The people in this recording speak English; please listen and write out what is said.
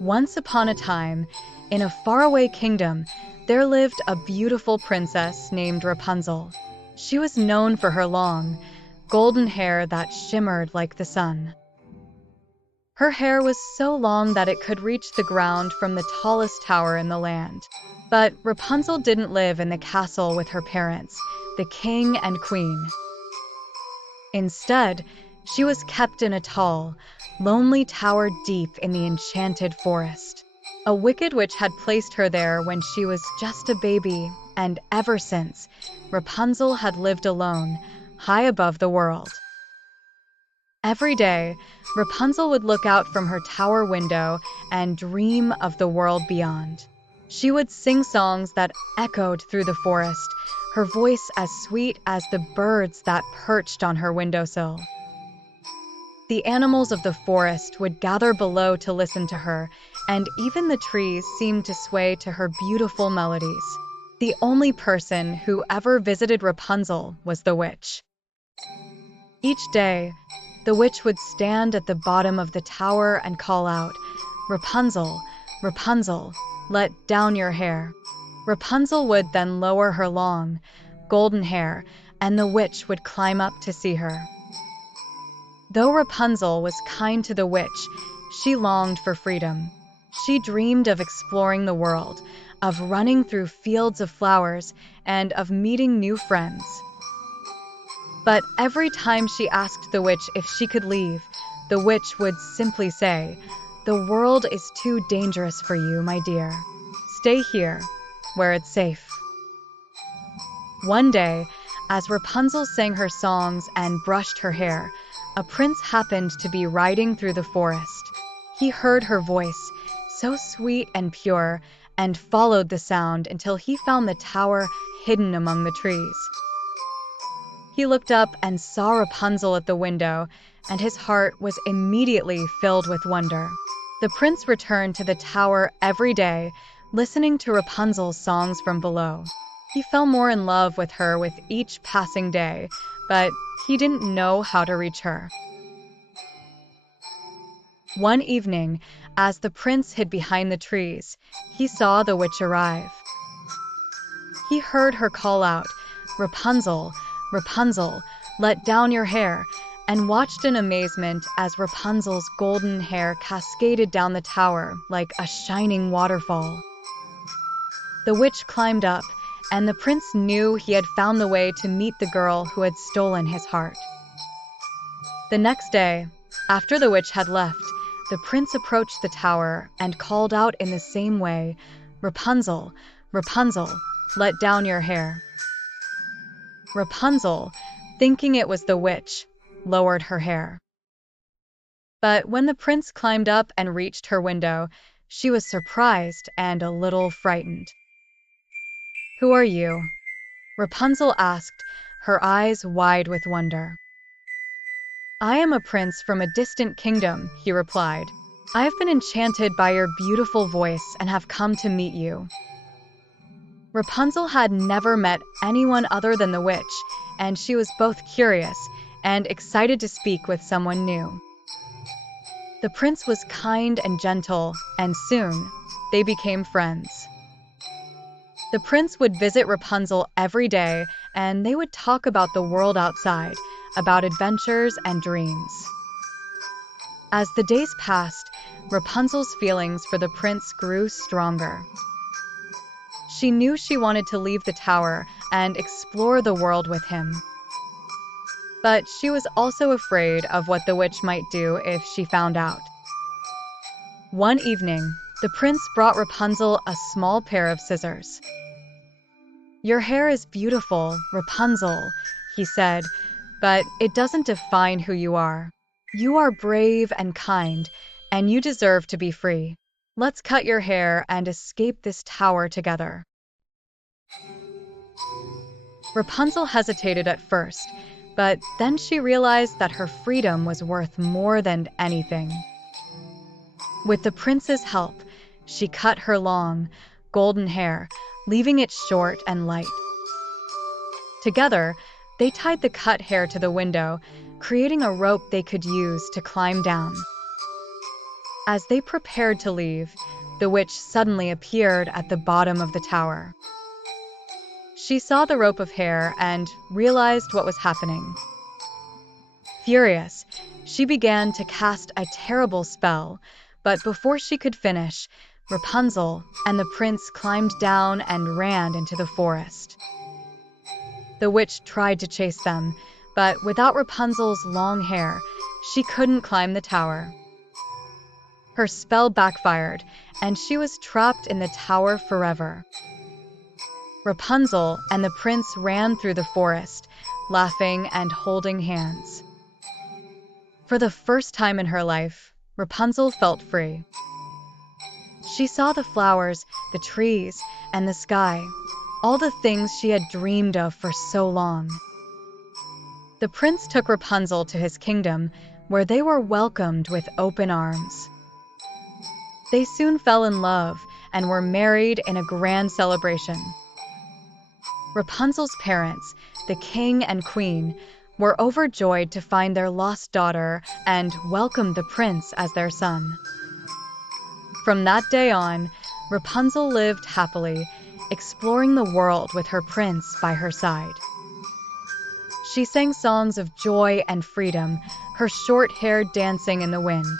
Once upon a time, in a faraway kingdom, there lived a beautiful princess named Rapunzel. She was known for her long, golden hair that shimmered like the sun. Her hair was so long that it could reach the ground from the tallest tower in the land. But Rapunzel didn't live in the castle with her parents, the king and queen. Instead, she was kept in a tall, lonely tower deep in the enchanted forest. A wicked witch had placed her there when she was just a baby, and ever since, Rapunzel had lived alone, high above the world. Every day, Rapunzel would look out from her tower window and dream of the world beyond. She would sing songs that echoed through the forest, her voice as sweet as the birds that perched on her windowsill. The animals of the forest would gather below to listen to her, and even the trees seemed to sway to her beautiful melodies. The only person who ever visited Rapunzel was the witch. Each day, the witch would stand at the bottom of the tower and call out, "Rapunzel, Rapunzel, let down your hair." Rapunzel would then lower her long, golden hair, and the witch would climb up to see her. Though Rapunzel was kind to the witch, she longed for freedom. She dreamed of exploring the world, of running through fields of flowers, and of meeting new friends. But every time she asked the witch if she could leave, the witch would simply say, "The world is too dangerous for you, my dear. Stay here, where it's safe." One day, as Rapunzel sang her songs and brushed her hair, a prince happened to be riding through the forest. He heard her voice, so sweet and pure, and followed the sound until he found the tower hidden among the trees. He looked up and saw Rapunzel at the window, and his heart was immediately filled with wonder. The prince returned to the tower every day, listening to Rapunzel's songs from below. He fell more in love with her with each passing day, but he didn't know how to reach her. One evening, as the prince hid behind the trees, he saw the witch arrive. He heard her call out, "Rapunzel, Rapunzel, let down your hair," and watched in amazement as Rapunzel's golden hair cascaded down the tower like a shining waterfall. The witch climbed up, and the prince knew he had found the way to meet the girl who had stolen his heart. The next day, after the witch had left, the prince approached the tower and called out in the same way, "Rapunzel, Rapunzel, let down your hair." Rapunzel, thinking it was the witch, lowered her hair. But when the prince climbed up and reached her window, she was surprised and a little frightened. "Who are you?" Rapunzel asked, her eyes wide with wonder. "I am a prince from a distant kingdom," he replied. "I have been enchanted by your beautiful voice and have come to meet you." Rapunzel had never met anyone other than the witch, and she was both curious and excited to speak with someone new. The prince was kind and gentle, and soon they became friends. The prince would visit Rapunzel every day, and they would talk about the world outside, about adventures and dreams. As the days passed, Rapunzel's feelings for the prince grew stronger. She knew she wanted to leave the tower and explore the world with him. But she was also afraid of what the witch might do if she found out. One evening, the prince brought Rapunzel a small pair of scissors. "Your hair is beautiful, Rapunzel," he said, "but it doesn't define who you are. You are brave and kind, and you deserve to be free. Let's cut your hair and escape this tower together." Rapunzel hesitated at first, but then she realized that her freedom was worth more than anything. With the prince's help, she cut her long, golden hair, leaving it short and light. Together, they tied the cut hair to the window, creating a rope they could use to climb down. As they prepared to leave, the witch suddenly appeared at the bottom of the tower. She saw the rope of hair and realized what was happening. Furious, she began to cast a terrible spell, but before she could finish, Rapunzel and the prince climbed down and ran into the forest. The witch tried to chase them, but without Rapunzel's long hair, she couldn't climb the tower. Her spell backfired, and she was trapped in the tower forever. Rapunzel and the prince ran through the forest, laughing and holding hands. For the first time in her life, Rapunzel felt free. She saw the flowers, the trees, and the sky, all the things she had dreamed of for so long. The prince took Rapunzel to his kingdom, where they were welcomed with open arms. They soon fell in love and were married in a grand celebration. Rapunzel's parents, the king and queen, were overjoyed to find their lost daughter and welcomed the prince as their son. From that day on, Rapunzel lived happily, exploring the world with her prince by her side. She sang songs of joy and freedom, her short hair dancing in the wind.